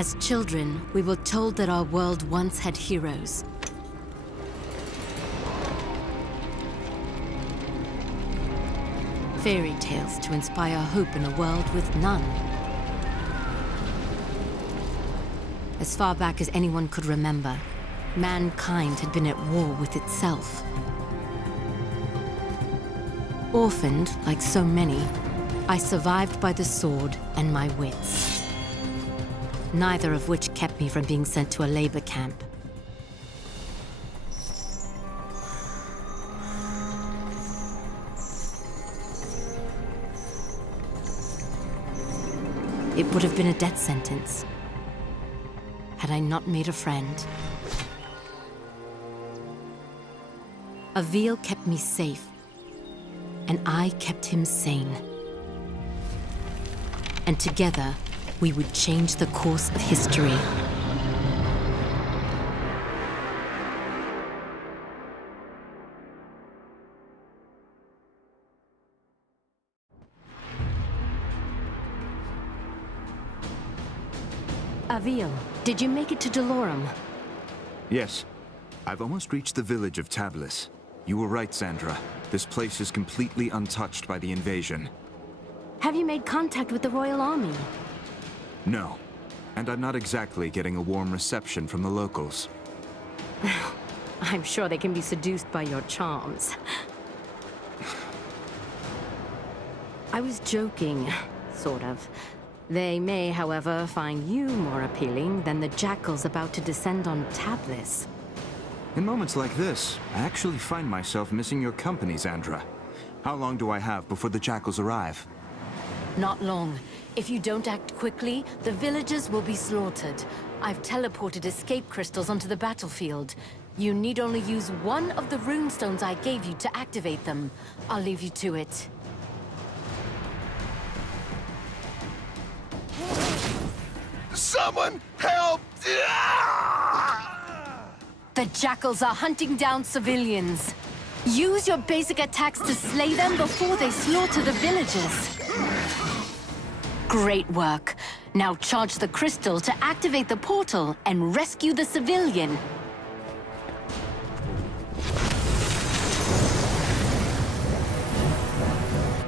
As children, we were told that our world once had heroes. Fairy tales to inspire hope in a world with none. As far back as anyone could remember, mankind had been at war with itself. Orphaned, like so many, I survived by the sword and my wits. Neither of which kept me from being sent to a labor camp. It would have been a death sentence had I not made a friend. Avil kept me safe, and I kept him sane. And together, we would change the course of history. Avil, did you make it to Delorum? Yes. I've almost reached the village of Tablis. You were right, Sandra. This place is completely untouched by the invasion. Have you made contact with the Royal Army? No. And I'm not exactly getting a warm reception from the locals. I'm sure they can be seduced by your charms. I was joking, sort of. They may, however, find you more appealing than the jackals about to descend on Tablis. In moments like this, I actually find myself missing your company, Sandra. How long do I have before the jackals arrive? Not long. If you don't act quickly, the villagers will be slaughtered. I've teleported escape crystals onto the battlefield. You need only use one of the runestones I gave you to activate them. I'll leave you to it. Someone help! The jackals are hunting down civilians. Use your basic attacks to slay them before they slaughter the villagers. Great work. Now charge the crystal to activate the portal and rescue the civilian.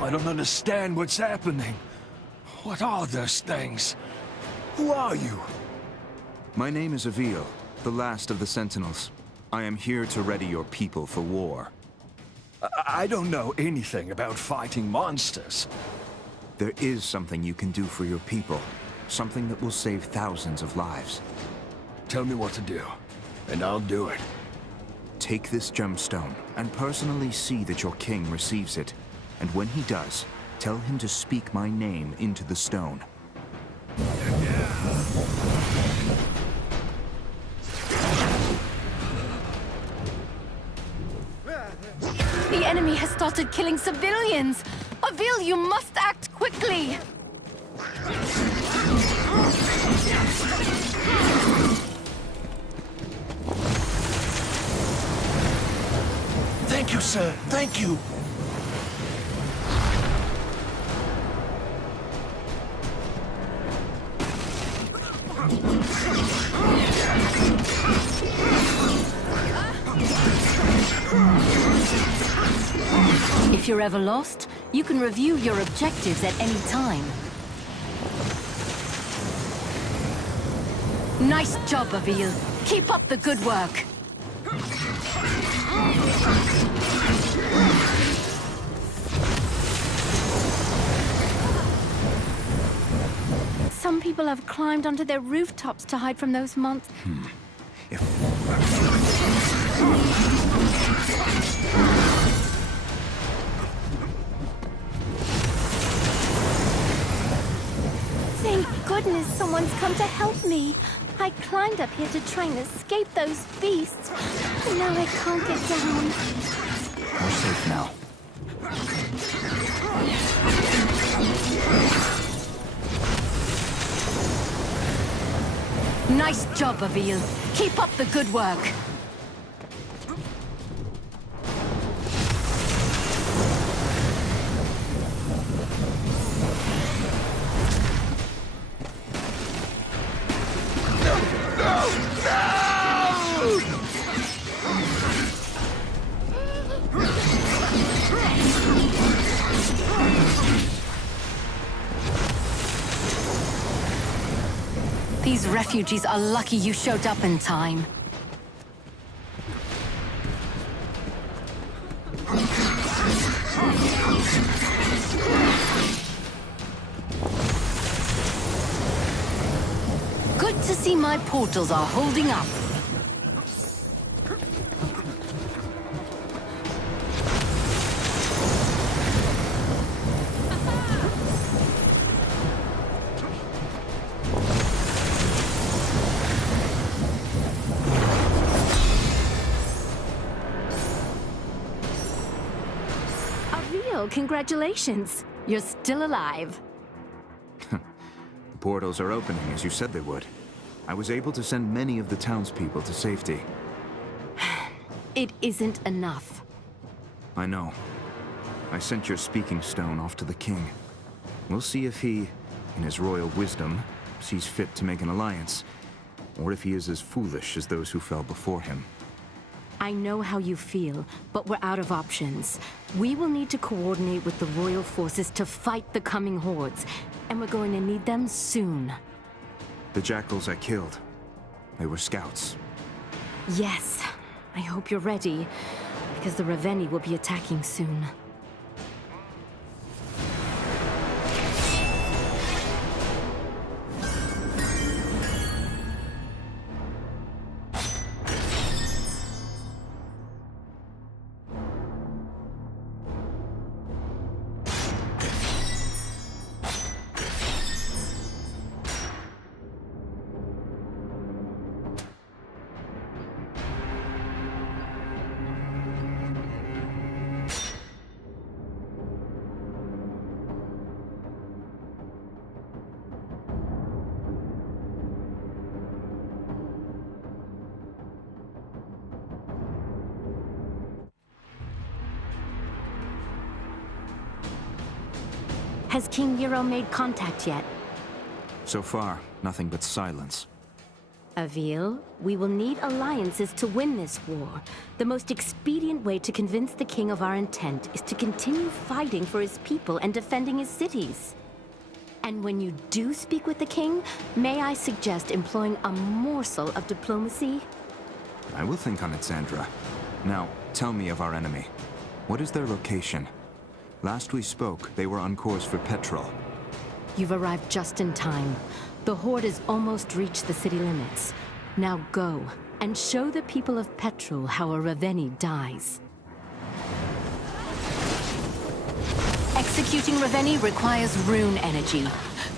I don't understand what's happening. What are those things? Who are you? My name is Avil, the last of the Sentinels. I am here to ready your people for war. I don't know anything about fighting monsters. There is something you can do for your people. Something that will save thousands of lives. Tell me what to do, and I'll do it. Take this gemstone, and personally see that your king receives it. And when he does, tell him to speak my name into the stone. The enemy has started killing civilians! Avil, you must act quickly! Thank you, sir. Thank you. If you're ever lost, you can review your objectives at any time. Nice job, Avil. Keep up the good work. Some people have climbed onto their rooftops to hide from those monsters. Thank goodness someone's come to help me. I climbed up here to try and escape those beasts. And now I can't get down. We're safe now. Nice job, Avil. Keep up the good work. These refugees are lucky you showed up in time. Good to see my portals are holding up. Congratulations. You're still alive. The portals are opening as you said they would. I was able to send many of the townspeople to safety. It isn't enough. I know. I sent your speaking stone off to the king. We'll see if he, in his royal wisdom, sees fit to make an alliance, or if he is as foolish as those who fell before him. I know how you feel, but we're out of options. We will need to coordinate with the royal forces to fight the coming hordes, and we're going to need them soon. The jackals I killed, they were scouts. Yes. I hope you're ready, because the Ravenii will be attacking soon. Has King Nero made contact yet? So far, nothing but silence. Avil, we will need alliances to win this war. The most expedient way to convince the king of our intent is to continue fighting for his people and defending his cities. And when you do speak with the king, may I suggest employing a morsel of diplomacy? I will think on it, Sandra. Now, tell me of our enemy. What is their location? Last we spoke, they were on course for Petrol. You've arrived just in time. The Horde has almost reached the city limits. Now go, and show the people of Petrol how a Ravenii dies. Executing Ravenii requires rune energy.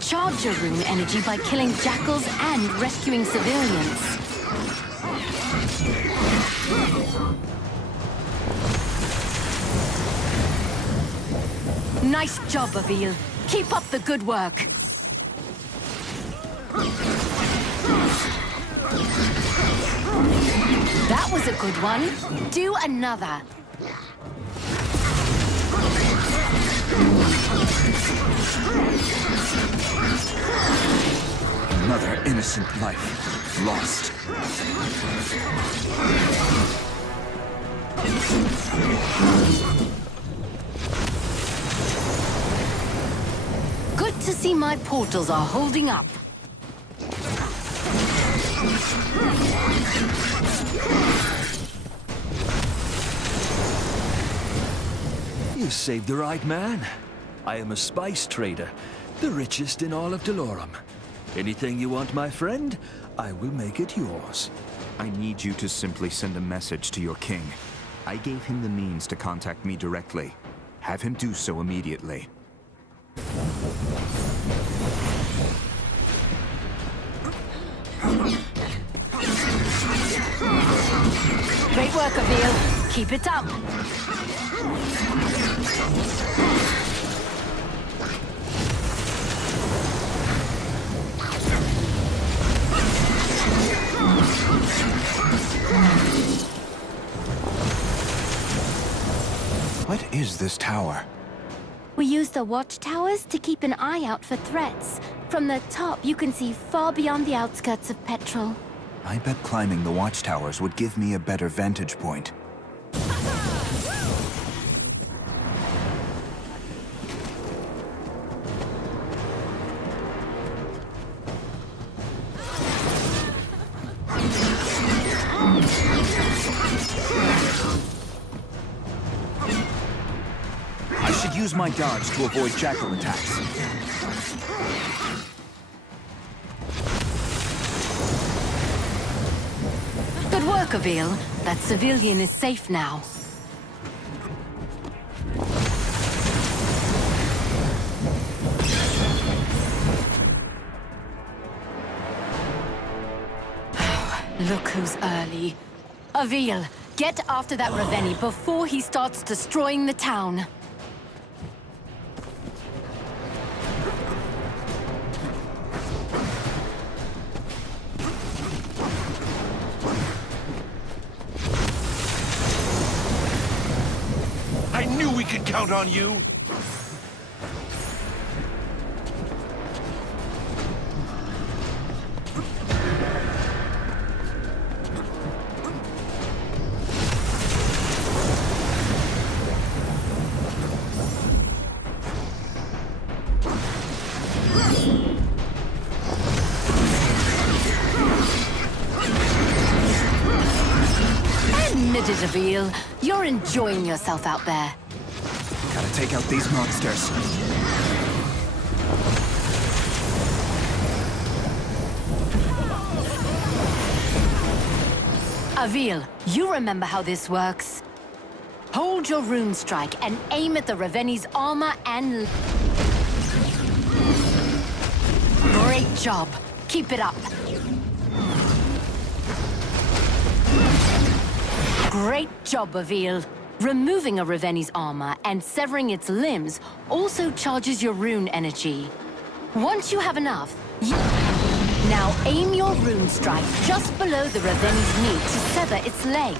Charge your rune energy by killing jackals and rescuing civilians. Nice job, Avil. Keep up the good work. That was a good one. Do another. Another innocent life lost. Good to see my portals are holding up. You saved the right man. I am a spice trader, the richest in all of Delorum. Anything you want, my friend, I will make it yours. I need you to simply send a message to your king. I gave him the means to contact me directly. Have him do so immediately. Great work, Avil. Keep it up. What is this tower? We use the watchtowers to keep an eye out for threats. From the top, you can see far beyond the outskirts of Petrol. I bet climbing the watchtowers would give me a better vantage point. use my dodge to avoid jackal attacks. Good work, Avil. That civilian is safe now. Look who's early. Avil, get after that Ravenii before he starts destroying the town. I knew we could count on you! Admit it, Avil. You're enjoying yourself out there. Gotta take out these monsters. Avil, you remember how this works. Hold your rune strike and aim at the Raveni's armor and... Great job. Keep it up. Great job, Avil. Removing a Raveni's armor and severing its limbs also charges your rune energy. Once you have enough, now aim your rune strike just below the Raveni's knee to sever its leg.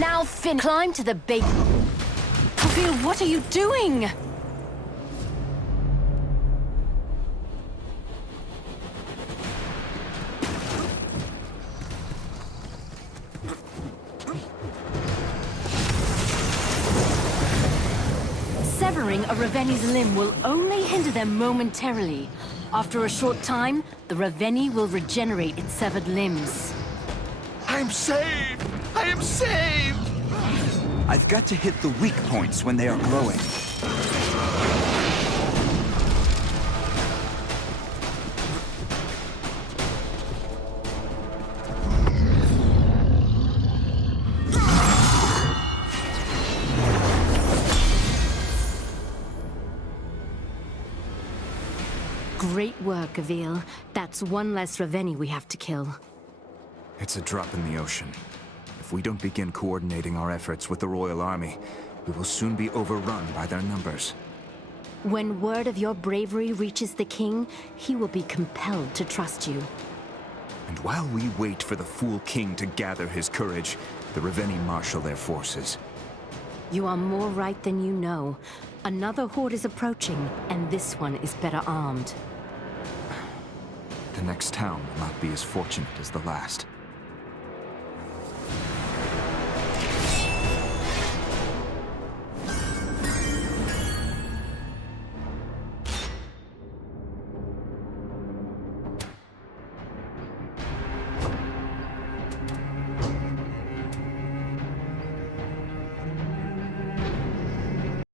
Now climb to the base. Avil, what are you doing? Severing a Raveni's limb will only hinder them momentarily. After a short time, the Ravenii will regenerate its severed limbs. I'm saved! I am saved! I've got to hit the weak points when they are glowing. Great work, Avil. That's one less Ravenii we have to kill. It's a drop in the ocean. If we don't begin coordinating our efforts with the Royal Army, we will soon be overrun by their numbers. When word of your bravery reaches the king, he will be compelled to trust you. And while we wait for the fool king to gather his courage, the Ravenii marshal their forces. You are more right than you know. Another horde is approaching, and this one is better armed. The next town will not be as fortunate as the last.